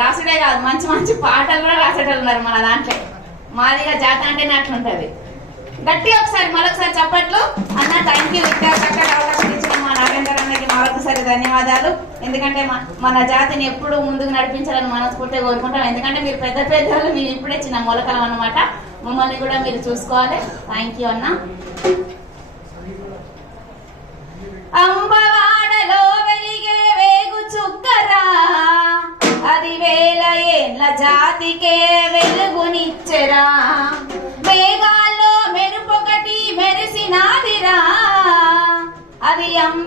రాసుడే కాదు మంచి మంచి పాటలు కూడా రాసేటోళ్ళు ఉన్నారు మన దాంట్లో. మాదిగా జాత అంటేనే అట్లుంటది. గట్టిగా ఒకసారి మరొకసారి చప్పట్లు. అన్న థ్యాంక్ యూ అవకాశం ఇచ్చిన మా నాగేందర్ అన్నకి మరొకసారి ధన్యవాదాలు. ఎందుకంటే మన జాతిని ఎప్పుడు ముందుకు నడిపించాలని మనస్ఫూర్తిగా కోరుకుంటాం. ఎందుకంటే మీరు పెద్ద పెద్దలు మేము ఇప్పుడే చిన్న మొలకలు అన్నమాట. మమ్మల్ని కూడా మీరు చూసుకోవాలి. థ్యాంక్ యూ అన్న.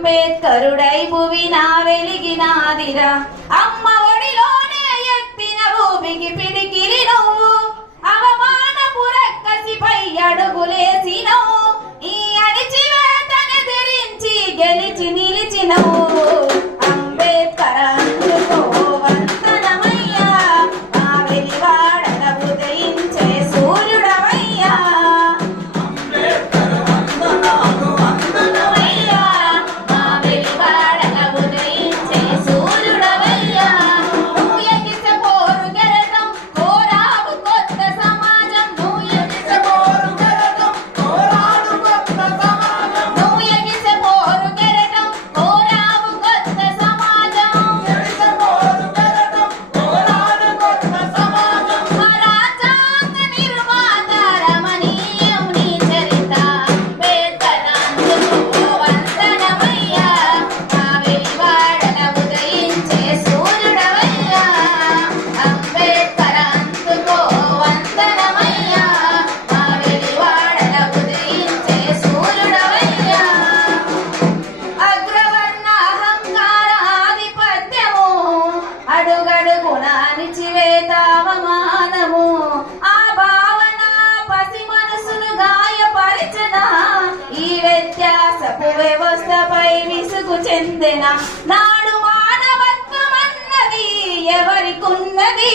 అంబేద్కరుడై భువిన వెలిగినాదిరా. అమ్మ ఒడిలోనే ఎత్తిన భూమికి పిడికిరి నువ్వు. అవమానపు రెక్కసిపై అడుగులేసినవు చెందిన నాడు మానవత్వమన్నది ఎవరికున్నది?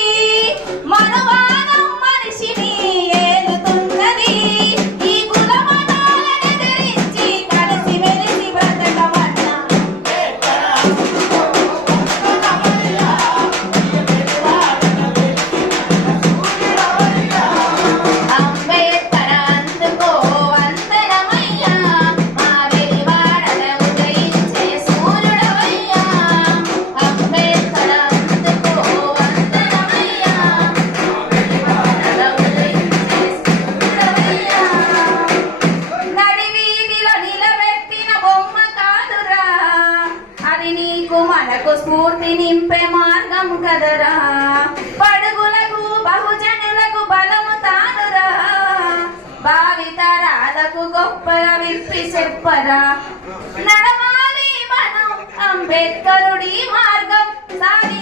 మనకు స్ఫూర్తి నింపే మార్గం కదరా. పడుగులకు బహుజనులకు బలము తానురా. భావితరాలకు గొప్పగా విప్పి చెప్పరా. నడవాలి మనం అంబేద్కరుడి మార్గం సాగి